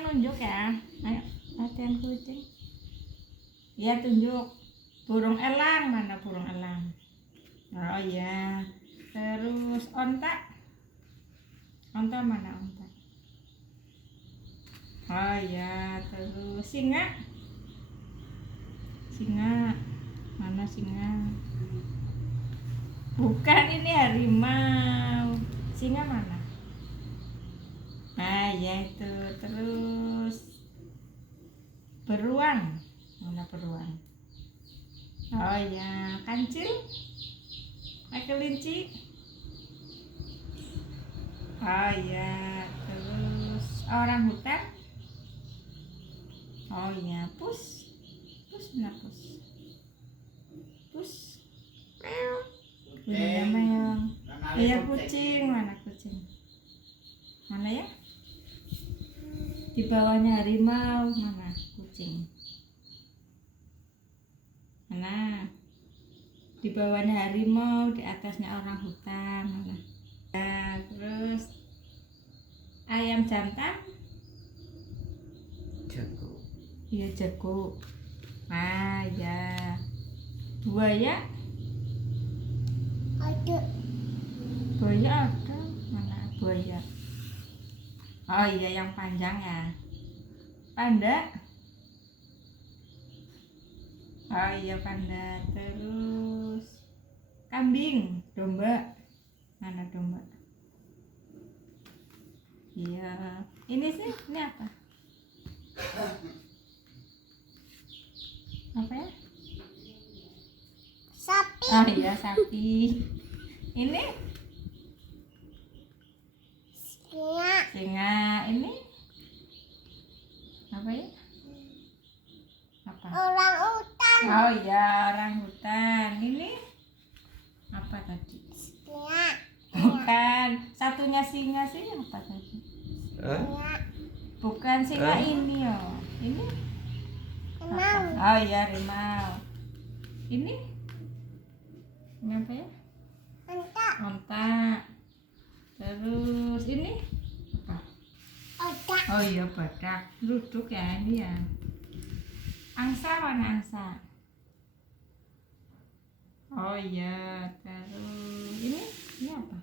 latihan nunjuk ya. Ayo, latihan kucing. Iya, tunjuk. Burung elang, mana burung elang? Oh iya. Terus onta. Onta mana onta? Oh iya, terus singa. Singa. Mana singa? Bukan, ini harimau. Singa mana? Nah, ya itu. Terus beruang. Mana beruang? Oh ya, kancil. Kelinci. Oh ya, terus orang hutan. Oh ya, pus. Pus mana pus? Pus. Meow. Bunyinya meong. Iya, kucing. Mana kucing? Mana ya? Di bawahnya harimau. Mana kucing? Mana? Di bawahnya harimau, di atasnya orang hutan. Mana? Nah, terus ayam jantan. Jago. Iya, jago. Ah ya. Buaya. Ada. Buaya ada. Mana buaya? Oh iya, yang panjang ya. Panda. Oh iya, panda. Terus kambing. Domba. Mana domba? Iya. Ini sih, ini apa? Apa ya? Sapi. Oh iya, sapi. Ini Singa. singa. Ini apa ya? Apa? Orang hutan. Oh iya, orang hutan. Ini apa tadi? Singa. Bukan. Satunya singa sih apa tadi? Singa. Bukan singa ini oh. Ini apa? Emang. Oh iya, harimau. Ini apa ya? Onta. Onta. Terus ini apa? Otak. Oh iya, badak. Duduk ya ini ya. Angsa, mana angsa? Oh iya, terus ini apa?